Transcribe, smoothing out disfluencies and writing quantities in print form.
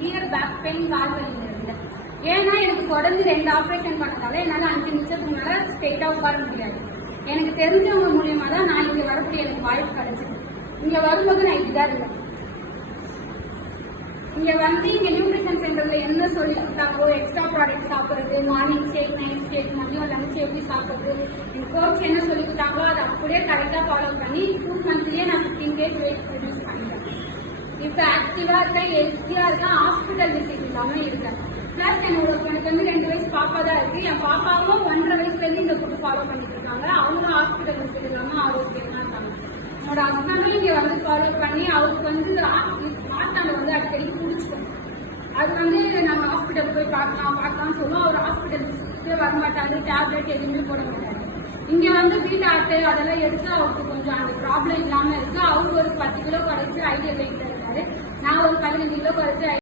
Severe back pain கால் வலிங்க இருந்தேன். ஏன்னா எனக்கு தொடர்ந்து 2 ஆப்ரேஷன் பண்ணதால என்னால 5 நிமிஷத்துக்கு மேல ஸ்ட்ரெயிட்டா உட்கார முடியாது. எனக்கு தெரிஞ்சவங்க மூலியமா தான் நான் இங்க வரக்கூடிய எனக்கு வாய்ப்பு கிடைச்சது. இங்க வரும்போது நான் இப்படிதான் இருந்தேன். இங்க வந்து இங்க நியூட்ரிஷன் சென்டர்ல என்ன சொல்லி கொடுத்தாங்களோ, எக்ஸ்ட்ரா ப்ராடக்ட் சாப்பிடுறது, மார்னிங் ஷேக், நைட் ஷேக், மதியம் லஞ்ச் எப்படி சாப்பிடுறது, என் கோச் என்ன சொல்லி கொடுத்தாங்களோ அதை அப்படியே கரெக்டா ஃபாலோ பண்ணி 2 மந்த்லயே நான் 15 kg வெயிட் ரெடியூஸ் பண்ணிட்டேன். இப்ப ஆக்டிவா இருக்கேன், ஹெல்த்தியா இருக்கேன், ஹாஸ்பிட்டல் விசிட் இல்லாம இருக்கேன். பிளஸ் எனக்கு வந்து 2 வயசு பாப்பா தான் இருக்கு. என் பாப்பாவும் 1.5 வயசுல இருந்து இந்த ஃபுட் ஃபாலோ பண்ணிட்டு இருக்காங்க. அவங்களும் ஹாஸ்பிட்டல் விசிட் இல்லாம ஆரோக்கியமா இருக்காங்க. என்னோட ஹஸ்பண்டும் இங்க வந்து ஃபாலோ பண்ணி அவருக்கு வந்து மாட்டாண்ட வந்து அடிக்கடி குடிச்சிட்டோம். அது வந்து நம்ம ஹாஸ்பிட்டல் போய் பார்க்கலாம்னு சொல்லுவோம். அவர் ஹாஸ்பிட்டல் விசிட்டே வரமாட்டாரு, டேப்லெட் எதுவுமே போட மாட்டாரு. இங்க வந்து வீட்டு ஆட்டு அதெல்லாம் எடுத்து அவருக்கு கொஞ்சம் அந்த ப்ராப்ளம் இல்லாம இருக்கு. அவருக்கு ஒரு 10 கிலோ குறைச்சு ஐடியா வெயிட்ல இருக்காரு. நான் ஒரு 15 கிலோ குறைச்சு